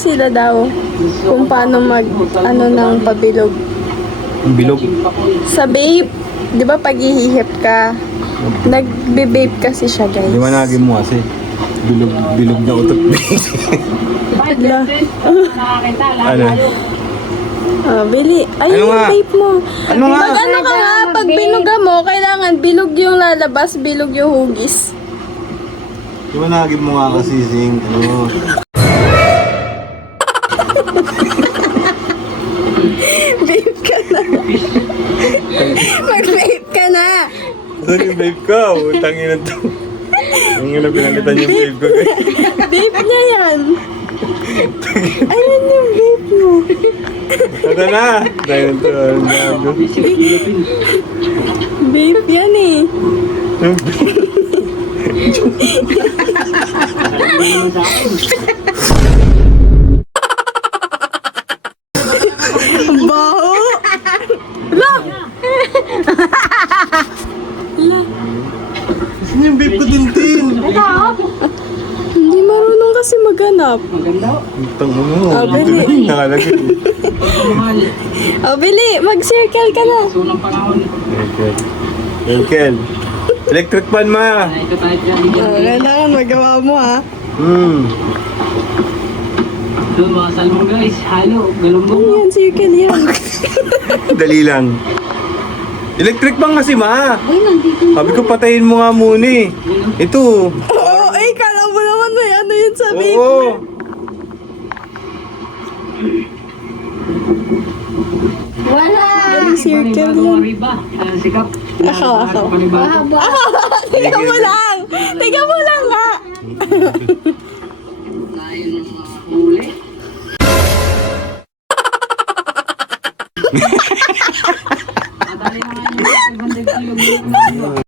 sila daw kung paano mag, ano ng pabilog. Ang bilog. Sa vape, di ba pag ihihip ka, nagbe-vape kasi siya, guys. Liwanagin mo kasi. Bilog na utot. Ala. Ano? Bili. Ayun Ano yung nga? vape mo. Ano nga? Pag ano ka nga, pag binuga mo, kailangan bilog yung lalabas, bilog yung hugis. Liwanagin mo nga kasi, Sing. Ano? Vape ka na. Mag-vape ka na. Saan yung babe ko? Utangin na to. Ang ina, pinalitan yung babe ko. Vape niya yan. Ayun yung vape mo. Ito na! Dahil ito. Vape yan eh. Baho! Look! Saan yung babe ko din? Hindi marunong kasi maghanap. Utang mo. Bili. Nakalagay. Bili, mag-circle ka na. Kel. Electric fan ma. Kailangan magawa mo ha. Doon mga salmon guys, halo, galunggong. Ano yan, circle yan. Dali lang. Electric fan kasi ma. Ay, nandito. Sabi ko patayin mo nga muna eh. Ito. Oo, kala mo naman may ano yun sa vape. Oo. Wala! Circle yan. Riba, sikap. Ako. Mahaba. Tiga mo lang. Tiga mo lang nga. Tayo ng mga huli. Madali na nga yung 500 kilo.